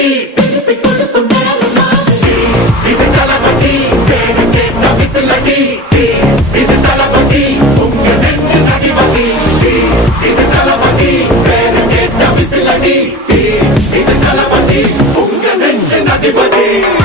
தளபதி திருப்பி கொடுக்கும் நேரமாகுது. இது தளபதி பேரு கேட்ட விசிலடி. இது தளபதி உங்க நெஞ்சு அதிபதி. இது தளபதி பேரு கேட்ட விசிலடி. இது தளபதி உங்க நெஞ்சு அதிபதி.